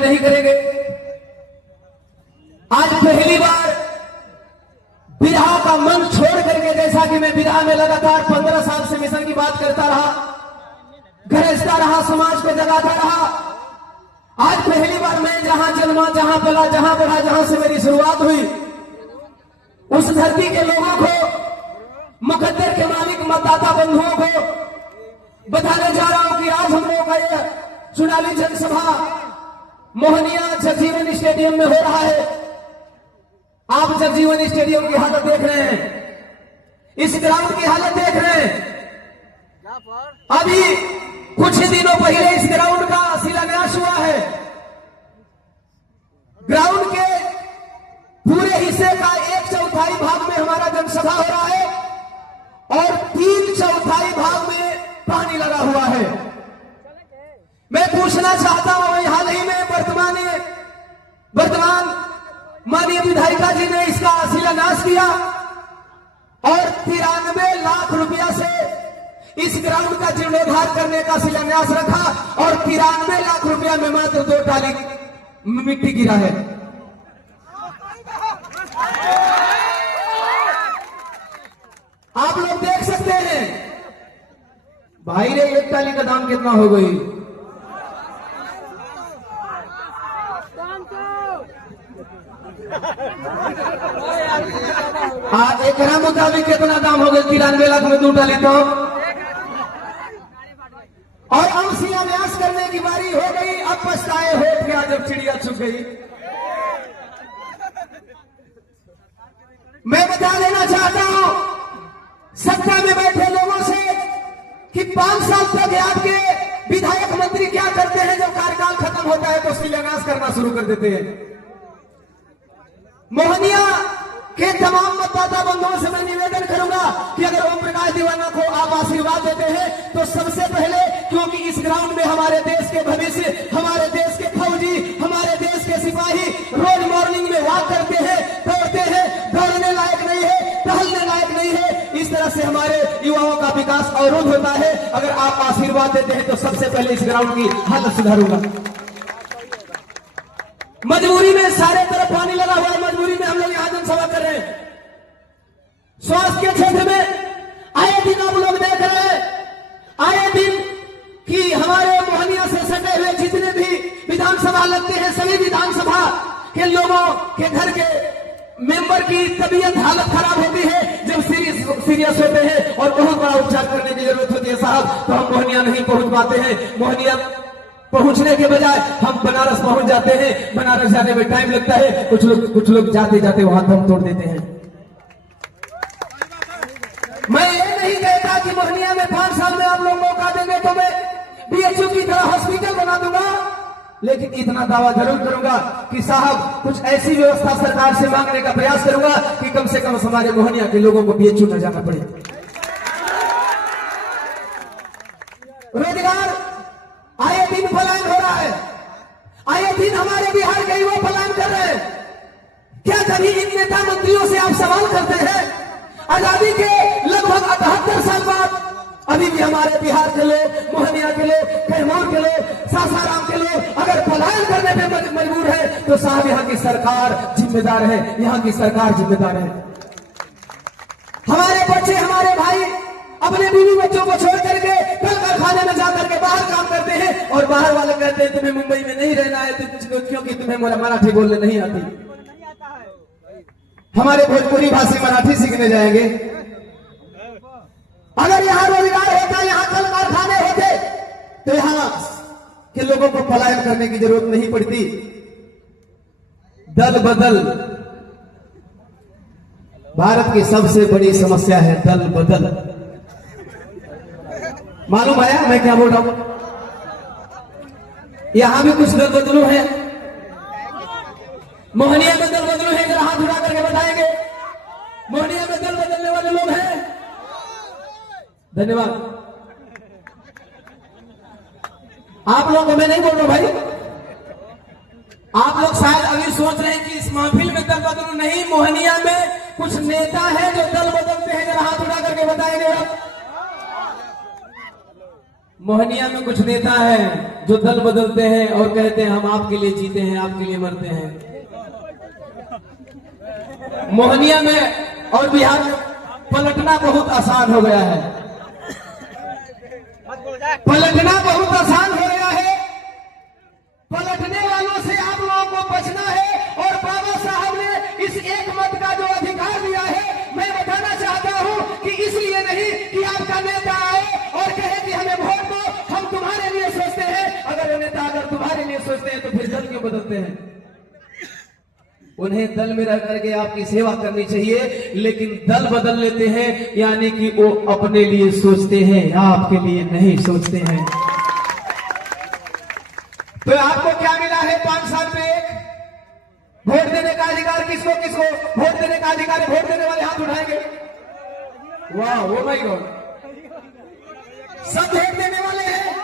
नहीं करेंगे। आज पहली बार विरहा का मन छोड़ करके, जैसा कि मैं विरहा में लगातार 15 साल से मिशन की बात करता रहा, गरजता रहा, समाज को जगाता रहा, आज पहली बार मैं जहां जन्मा, जहां पला, जहां बढ़ा, जहां से मेरी शुरुआत हुई, उस धरती के लोगों को, मुकद्दर के मालिक मतदाता बंधुओं को बताने जा रहा हूं कि आज हम लोगों का यह चुनावी जनसभा मोहनिया जगजीवन स्टेडियम में हो रहा है। आप जगजीवन स्टेडियम की हालत देख रहे हैं, इस ग्राउंड की हालत देख रहे हैं। अभी कुछ ही दिनों पहले इस ग्राउंड का शिलान्यास हुआ है। ग्राउंड के पूरे हिस्से का 1/4 भाग में हमारा जनसभा हो रहा है और 3/4 भाग में पानी लगा हुआ है। मैं पूछना चाहता हूं, हाल ही में वर्तमान माननीय विधायिका जी ने इसका शिलान्यास किया और 93 लाख रुपया से इस ग्राउंड का जीर्णोद्धार करने का शिलान्यास रखा और 93 लाख रुपया में मात्र 2 टाली मिट्टी गिरा है। आप लोग देख सकते हैं भाई रे, 1 टाली का दाम कितना हो गई? एक मुताबिक कितना दाम हो गया? 93 लाख में 2 टाली। तो और अब शिलान्यास करने की बारी हो गई। अब पछताए हो गया जब चिड़िया छुप गई। मैं बता देना चाहता हूं सत्ता में बैठे लोगों से कि 5 साल तक आपके विधायक मंत्री क्या करते हैं, जब कार्यकाल खत्म होता है तो शिलान्यास करना शुरू कर देते हैं। मोहनिया के तमाम मतदाता बंधुओं से मैं निवेदन करूंगा कि अगर ओम प्रकाश दीवाना को आप आशीर्वाद देते हैं तो सबसे पहले, क्योंकि इस ग्राउंड में हमारे देश के भविष्य, हमारे देश के फौजी, हमारे देश के सिपाही रोज मॉर्निंग में वॉक करते हैं, दौड़ते हैं, दौड़ने लायक नहीं है, टहलने लायक नहीं है। इस तरह से हमारे युवाओं का विकास अवरुद्ध होता है। अगर आप आशीर्वाद देते हैं तो सबसे पहले इस ग्राउंड की हालत सुधारूंगा। मजबूरी में सारे तरफ पानी लगा हुआ है, मजबूरी में हम लोग यहां जनसभा कर रहे हैं। स्वास्थ्य के क्षेत्र में आए दिन आप लोग देख रहे हैं, आए दिन कि हमारे मोहनिया से सटे हुए जितने भी विधानसभा लगते हैं, सभी विधानसभा के लोगों के घर के मेंबर की तबीयत हालत खराब होती है, जब सीरियस होते हैं और बहुत बड़ा उपचार करने की जरूरत होती है साहब, तो हम मोहनिया नहीं पहुंच पाते हैं। मोहनिया पहुंचने के बजाय हम बनारस पहुंच जाते हैं। बनारस जाने में टाइम लगता है, कुछ लोग जाते जाते वहां दम तोड़ देते हैं। मैं ये नहीं कहता कि मोहनिया में 5 साल में आप लोग मौका देंगे तो मैं बीएचयू की तरह हॉस्पिटल बना दूंगा, लेकिन इतना दावा जरूर करूंगा कि साहब कुछ ऐसी व्यवस्था सरकार से मांगने का प्रयास करूंगा कि कम से कम हमारे मोहनिया के लोगों को बीएचयू न जाना पड़े। रोजगार आए दिन पलायन हो रहा है, आए दिन हमारे बिहार के युवा पलायन कर रहे हैं। क्या कभी इन नेता मंत्रियों से आप सवाल करते हैं? आजादी के लगभग 78 साल बाद अभी भी हमारे बिहार के लोग, मोहनिया के लोग, कैमूर के लोग, सासाराम के लोग अगर पलायन करने पे मजबूर है तो साहब यहाँ की सरकार जिम्मेदार है, यहाँ की सरकार जिम्मेदार है। हमारे बच्चे, हमारे भाई अपने बीवी बच्चों को छोड़ करके कल कारखाने में जाकर के बाहर काम करते हैं और बाहर वाले कहते हैं तुम्हें मुंबई में नहीं रहना है क्योंकि तुम्हें मराठी बोलने नहीं आती। हमारे भोजपुरी भाषी मराठी सीखने जाएंगे। अगर यहाँ रोजगार होता, यहाँ कल कारखाने होते तो यहाँ के लोगों को पलायन करने की जरूरत नहीं पड़ती। दल बदल भारत की सबसे बड़ी समस्या है, दल बदल। मालूम आया मैं क्या बोल रहा हूं? यहां भी कुछ दल बदलू है, मोहनिया में दल बदलू है, जरा हाथ उठा करके बताएंगे। मोहनिया में दल बदलने वाले लोग हैं? धन्यवाद। आप लोगों को मैं नहीं बोल रहा भाई, आप लोग शायद अभी सोच रहे हैं कि इस महफिल में दल बदलू नहीं, मोहनिया में कुछ नेता है जो दल बदलते हैं, जरा हाथ उठा करके बताएंगे। मोहनिया में कुछ नेता हैं जो दल बदलते हैं और कहते हैं हम आपके लिए जीते हैं, आपके लिए मरते हैं। मोहनिया में और बिहार में पलटना बहुत आसान हो गया है, पलटना बहुत आसान हो गया है। पलटने वालों से आप लोगों को बचना है। और बाबा साहब ने इस एक मत का जो अधिकार दिया है, मैं बताना चाहता हूं कि इसलिए नहीं कि आपका नेता आए और कहे कि हमें वोट दो, हम तुम्हारे लिए सोचते हैं। अगर वो नेता अगर तुम्हारे लिए सोचते हैं तो फिर दल क्यों बदलते हैं? उन्हें दल में रह करके आपकी सेवा करनी चाहिए, लेकिन दल बदल लेते हैं यानी कि वो अपने लिए सोचते हैं, आपके लिए नहीं सोचते हैं। तो आपको क्या मिला है 5 साल में? एक वोट देने का अधिकार। किसको किसको वोट देने का अधिकार है? वोट देने वाले हाथ उठाएंगे। वाह, ओ माय गॉड, सब वोट देने वाले हैं।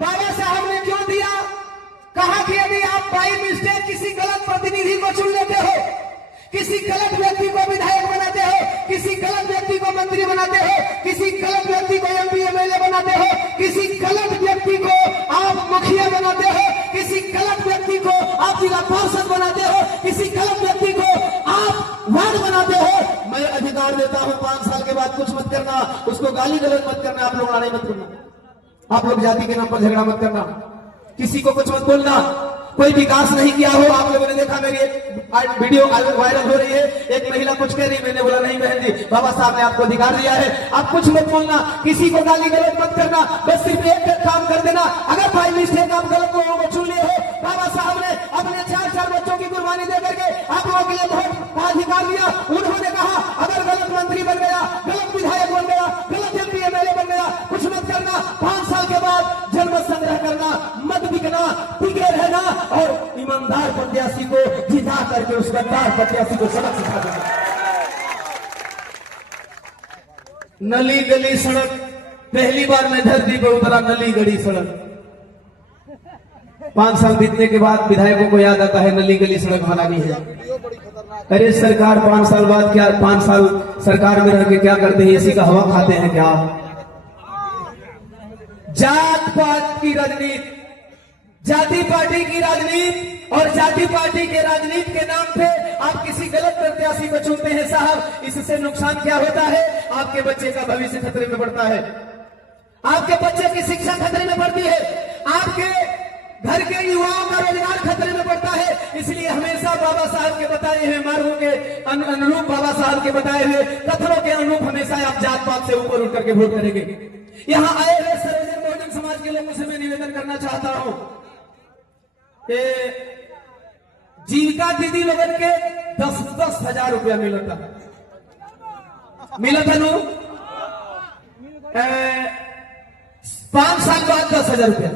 बाबा साहब ने क्यों दिया? कहा कि यदि आप बाई मिस्टेक किसी गलत प्रतिनिधि को चुन लेते हो, किसी गलत व्यक्ति को विधायक बनाते हो, किसी गलत व्यक्ति को मंत्री बनाते हो, किसी गलत व्यक्ति को एमपी एमएलए बनाते हो, किसी गलत व्यक्ति को आप मुखिया बनाते हो, किसी गलत व्यक्ति को आप जिला पार्षद बनाते हो, किसी गलत व्यक्ति को आप वार्ड बनाते हो, मैं अधिकार देता हूं 5 साल के बाद कुछ मत करना, उसको गाली गलौज मत करना, आप लोग लड़ाई मत करना, आप लोग जाति के नाम पर झगड़ा मत करना, किसी को कुछ मत बोलना। कोई विकास नहीं किया हो, आप लोगों ने देखा मेरी एक वीडियो वायरल हो रही है, एक महिला कुछ कह रही, मैंने बोला नहीं बहन जी, बाबा साहब ने आपको अधिकार दिया है, आप कुछ मत बोलना, किसी को गाली गलौज मत करना, बस सिर्फ एक काम कर देना। अगर बाई मिस्टेक आप गलत लोगों को चुन लिए हो, बाबा साहब ने अपने 4 बच्चों की कुर्बानी दे करके आप लोगों के लिए वोट का अधिकार दिया। उन्होंने कहा अगर गलत मंत्री बन गया, गलत विधायक बन गया, गलत एमपी एमएलए बन गया, कुछ मत करना। 5 साल के बाद जनमत संग्रह करना, मत बिकना, टिके रहना और ईमानदार प्रत्याशी को जिता करके उस गद्दार प्रत्याशी को सबक सिखा देना। नली गली सड़क, पहली बार मैं धरती पर उतरा, नली गली सड़क। 5 साल बीतने के बाद विधायकों को याद आता है नली गली सड़क बनानी है। अरे सरकार 5 साल बाद क्या, 5 साल सरकार में रह के क्या करते हैं? इसी का हवा खाते हैं क्या? जात पात की राजनीति, जाति पार्टी की राजनीति और जाति पार्टी के राजनीति के नाम पे आप किसी गलत प्रत्याशी को चुनते हैं। साहब, इससे नुकसान क्या होता है? आपके बच्चे का भविष्य खतरे में पड़ता है, आपके बच्चे की शिक्षा खतरे में पड़ती है, आपके घर के युवाओं का रोजगार खतरे में पड़ता है। इसलिए हमेशा बाबा साहब के बताए हुए मार्गों के अनुरूप, बाबा साहब के बताए हुए कथनों के अनुरूप हमेशा आप जात पात से ऊपर उठ करके वोट करेंगे। यहाँ आए हुए सर्वजन बहुजन समाज के लोगों से मैं निवेदन करना चाहता हूं कि जीविका दीदी लोगन के 10-10 हजार रुपया मिलता नु 5 साल बाद 10 हजार रुपया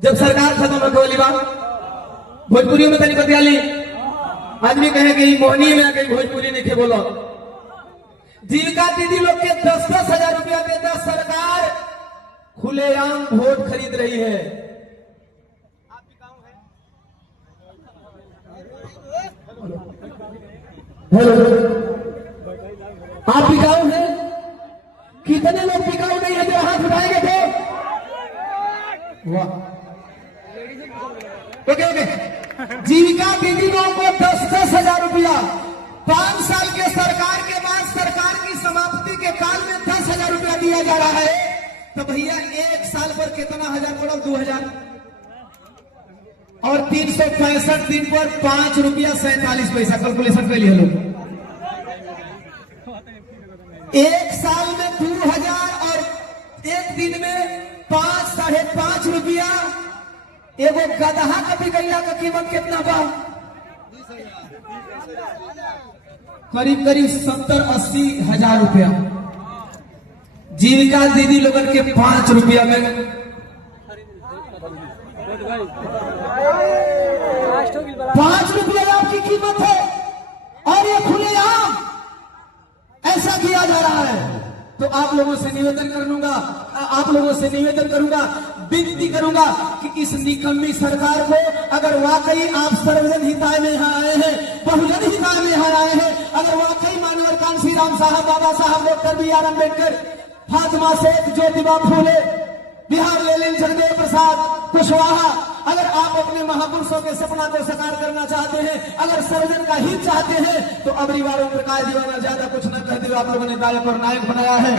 जब सरकार खत्म हो गई बात भोजपुरी में तनी बतियाली आदमी कहे कि मोहनी में आके भोजपुरी नहीं थे बोलो। जीविका दीदी लोग के 10-10 हजार रुपया देता सरकार, खुलेआम वोट खरीद रही है। हेलो, आप बिकाऊ हैं? कितने लोग बिकाऊ नहीं है जो हाथ उठाएंगे थे? वाह, ओके। जीविका दीदी लोगों को 10-10 हजार रुपया 5 साल के सरकार के बाद सरकार की समाप्ति के काल में 10 हजार रुपया दिया जा रहा है। तो भैया 1 साल पर कितना हजार पड़ा? 2000 और 365 दिन पर 5 रुपया 47 पैसा। कैलकुलेशन कर लिया लोग। 1 साल में 2000 और 1 दिन में 5-5.5 रुपया। एगो गदहा का बिगैया का कीमत कितना बा? करीब 70-80 हजार रुपया। जीविका दीदी लोगन के 5 रुपया में 5 रुपया आपकी कीमत है और ये खुलेआम ऐसा किया जा रहा है। तो आप लोगों से निवेदन करूंगा, विनती करूंगा कि इस निकम्मी सरकार को अगर वाकई आप सर्वजन हिताय में यहाँ आए हैं, बहुजन हिताय में यहाँ आए हैं, अगर वाकई मानवर Kanshi Ram Sahab, Baba Sahab, doctor B R Ambedkar, Fatima Sheikh, Jyotiba Phule, Bihar Lenin Jagdev Prasad Kushwaha. अगर आप अपने महापुरुषों के सपना को साकार करना चाहते हैं, अगर सर्वजन का हित चाहते हैं, तो अबरी बार ओम प्रकाश दीवाना ज्यादा कुछ न कहते हुए आप लोगों ने गायक और नायक बनाया है।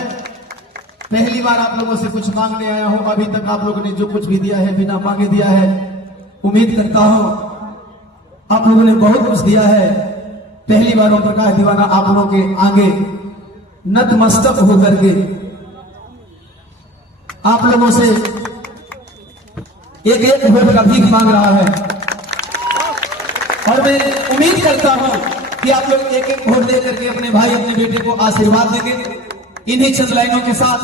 पहली बार आप लोगों से कुछ मांगने आया हूं। अभी तक आप लोगों ने जो कुछ भी दिया है बिना मांगे दिया है। उम्मीद करता हूं आप लोगों ने बहुत कुछ दिया है। पहली बार ओम प्रकाश दीवाना आप लोगों के आगे नतमस्तक होकर के आप लोगों से एक एक वोट का भीख मांग रहा है, और मैं उम्मीद करता हूं कि आप लोग एक एक वोट दे करके अपने भाई अपने बेटे को आशीर्वाद देंगे। इन्हीं चंद लाइनों के साथ